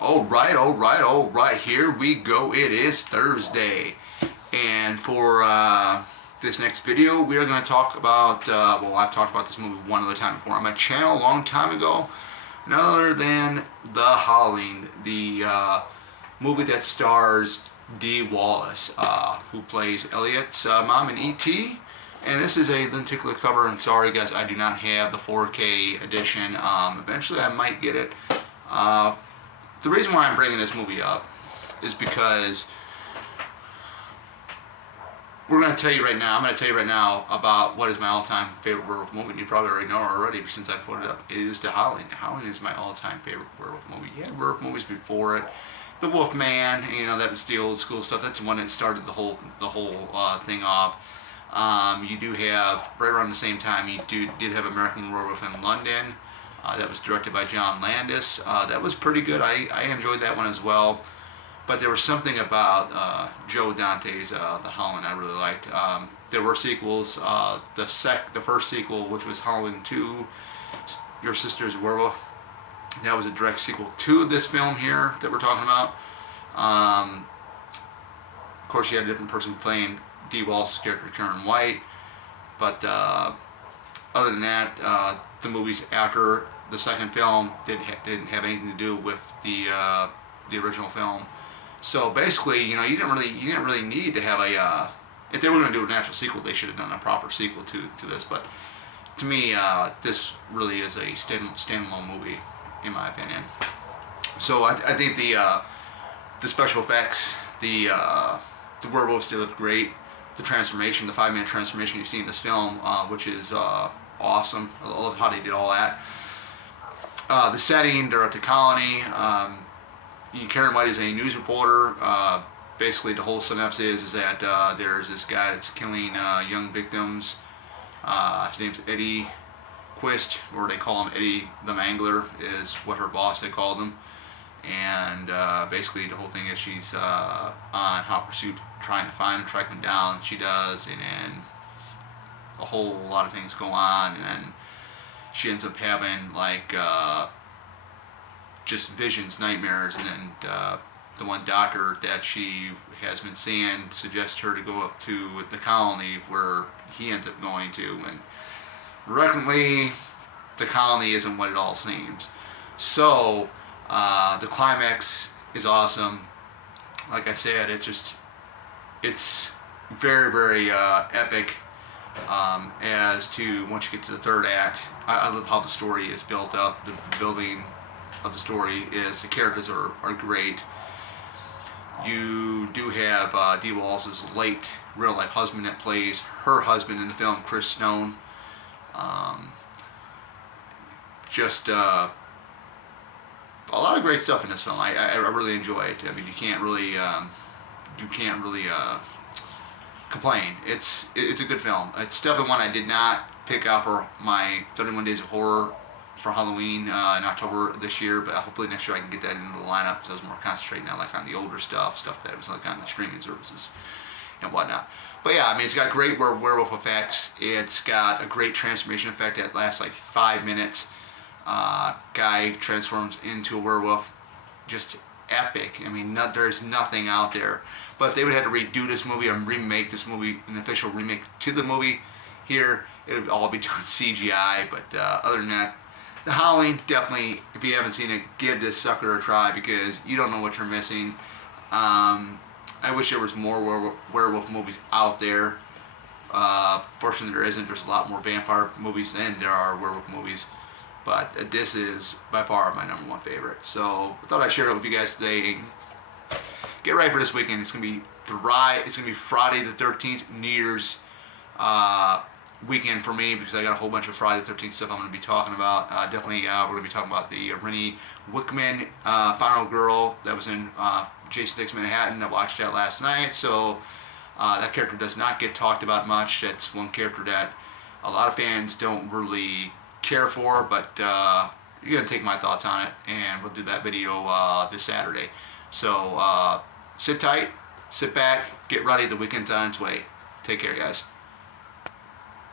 All right. Here we go. It is Thursday. And for this next video, we are going to talk about, well, I've talked about this movie one other time before on my channel a long time ago. None other than The Howling, the movie that stars Dee Wallace, who plays Elliot's mom in E.T. And this is a lenticular cover, and sorry guys, I do not have the 4K edition. Eventually I might get it. The reason why I'm bringing this movie up is because I'm going to tell you right now about what is my all-time favorite werewolf movie. And you probably already know already since I put it up. It is The Howling. Howling is my all-time favorite werewolf movie. You had werewolf movies before it. The Wolf Man, you know, that was the old school stuff. That's the one that started the whole thing off. You do have, right around the same time, you did have American Werewolf in London. That was directed by John Landis. That was pretty good. I enjoyed that one as well. But there was something about Joe Dante's The Howling I really liked. There were sequels. The first sequel, which was Howling 2, Your Sister's Werewolf, that was a direct sequel to this film here that we're talking about. Of course, you had a different person playing Dee Wallace's character, Karen White. But other than that, the movies after the second film didn't have anything to do with the original film. So basically, you know, you didn't really need to have a. If they were going to do a natural sequel, they should have done a proper sequel to this. But to me, this really is a standalone movie, in my opinion. So I think the special effects, the werewolves, they look great. The transformation, the 5-minute transformation you see in this film, which is awesome. I love how they did all that. The setting, they're at the colony. Karen White is a news reporter. Basically, the whole synopsis is that there's this guy that's killing young victims. His name's Eddie Quist, or they call him Eddie the Mangler, is what her boss had called him. And basically, the whole thing is she's on hot pursuit, trying to find and track him down. She does, and then a whole lot of things go on, and then she ends up having like just visions, nightmares, and then the one doctor that she has been seeing suggests her to go up to the colony where he ends up going to, and reluctantly, the colony isn't what it all seems. So the climax is awesome. Like I said, it's very, very epic. As to once you get to the third act, I love how the story is built up. The building of the story is, the characters are great. You do have Dee Wallace's late real life husband that plays her husband in the film, Chris Stone. Just a lot of great stuff in this film. I really enjoy it. I mean, you can't really complain. It's a good film. It's definitely one I did not pick out for my 31 Days of Horror for Halloween in October this year, but hopefully next year I can get that into the lineup, because I was more concentrating now like on the older stuff that was like on the streaming services and whatnot. But yeah, I mean, it's got great werewolf effects. It's got a great transformation effect that lasts like 5 minutes. Guy transforms into a werewolf. Just epic. I mean, there's nothing out there. But if they would have had to redo this movie and remake this movie, an official remake to the movie here, it would all be done CGI. But other than that, The Howling, definitely, if you haven't seen it, give this sucker a try, because you don't know what you're missing. I wish there was more werewolf movies out there. Fortunately, there isn't. There's a lot more vampire movies than there are werewolf movies. But this is by far my #1 favorite. So I thought I'd share it with you guys today. And get ready for this weekend. It's gonna be Friday the 13th, New Year's weekend for me, because I got a whole bunch of Friday the 13th stuff I'm gonna be talking about. Definitely, we're gonna be talking about the Renee Wickman Final Girl that was in Jason Takes Manhattan. I watched that last night. So that character does not get talked about much. That's one character that a lot of fans don't really care for, but you're gonna take my thoughts on it, and we'll do that video this Saturday. So sit tight, sit back, get ready. The weekend's on its way. Take care, guys.